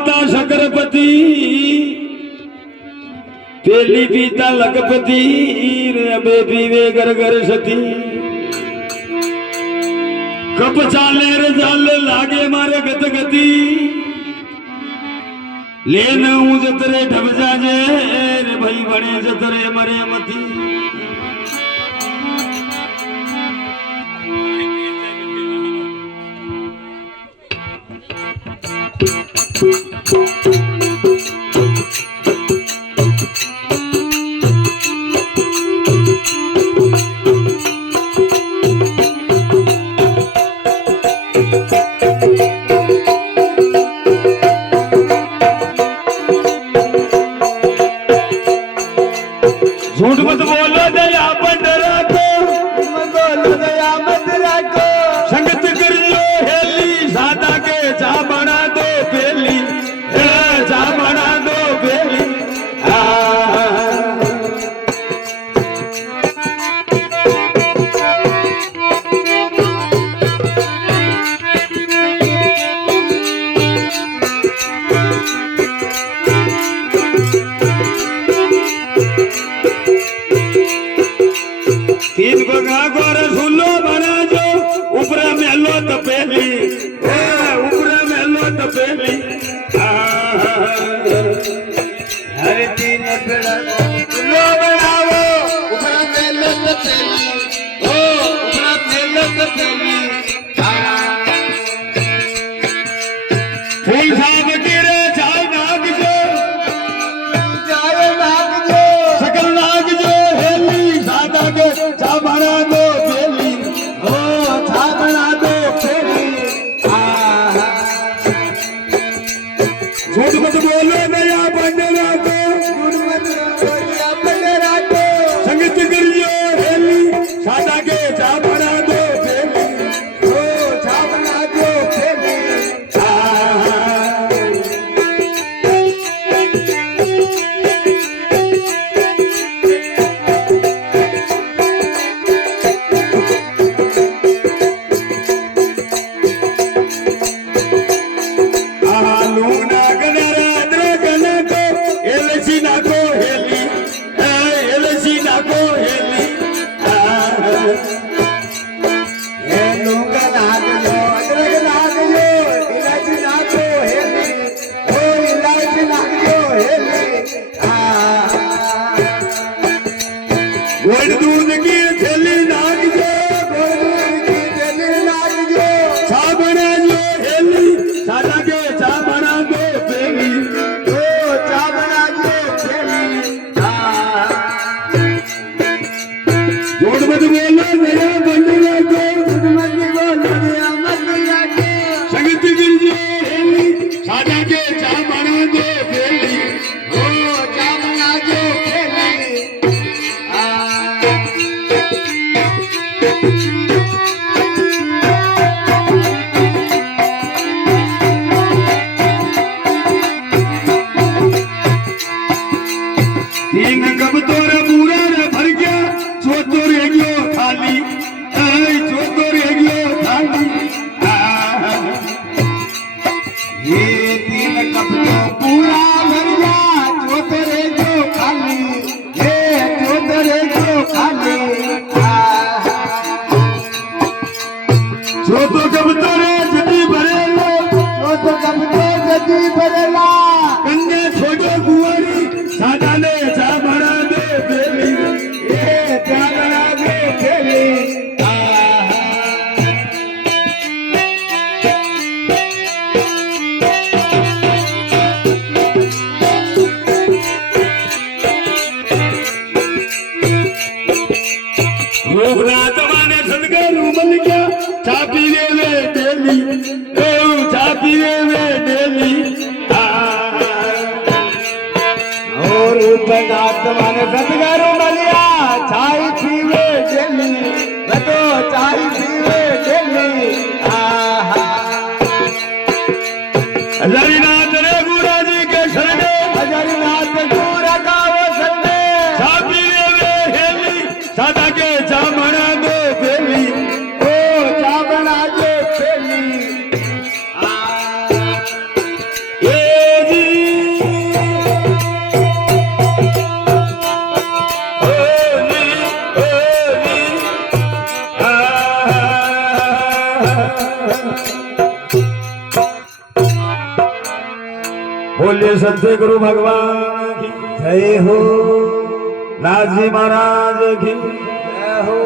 माता शकरपति पेली पीता लखपति रे अबे पीवे घर घर सती कप चाले रे चाले लागे मारे गत गति लेन हूं जतरे ढब जाजे रे भाई बने जतरे मरे मती झूठ मत बोलो दया बन रखो मत बोलो दया मत रखो संगत कर लो हेली सादा के चा बना दो पेली चा बना दो पेली तीन बगा गोर झूलो बना जो ऊपर मेलो तपेली ऊपर मेलो तपेली हर तीन बड़ा झूलो बनाओ ऊपर मेलो तपेली ओ ऊपर मेलो तपेली फूल साहब गिरे चाय नाग जो सकल नाग जो हेली सादा के चा बना दो पेली ओ चा बना दो पेली झूठ मत बोलो नया बंडरा को झूठ मत बोलो नया बंडरा को संगत करियो हेली सादा के चा बना दो पेली ओ चा बना दो पेली गोड़ दूध की थैली नाग जो चा बना जो हेली सादा के चा बना दो पेली ओ चा बना दो पेली झूठ मत बोलो नया बंडरा को झूठ मत बोलो नया बंडरा को संगत गिर जो हेली सादा के चा बना दो पेली ओ चा बना दो पेली तीन कब तोरे पूरा रे भर गया चौथो रह गयो खाली चौथो रह गयो खाली ये तीन कब तो पूरा भर गया चौथो रह गयो खाली ये चौथो रह गयो खाली चौथो कब तोरे जदी भरेलो चौथो कब तो जदी भरेला कन्या छोड़ो कुंवारी सादा ने चा बना दे पेली चा बना दे पेली रोहनाथ माने सदगुरु मन क्या चा पीवे वे डेली चा पीवे वे डेली और उपनाथ माने सदगुरु मलिया चाय पीवे डेली तो चाय पीवे डेली हजारीनाथ रे गुरा जी के शरणे हजारीनाथ गुरा का वो शरणे चा पीवे वे हेली सादा के चा बना दो पेली ओ चा बना दो पेली बोलिए सत्य गुरु भगवान की जय हो नाथ जी महाराज की जय हो।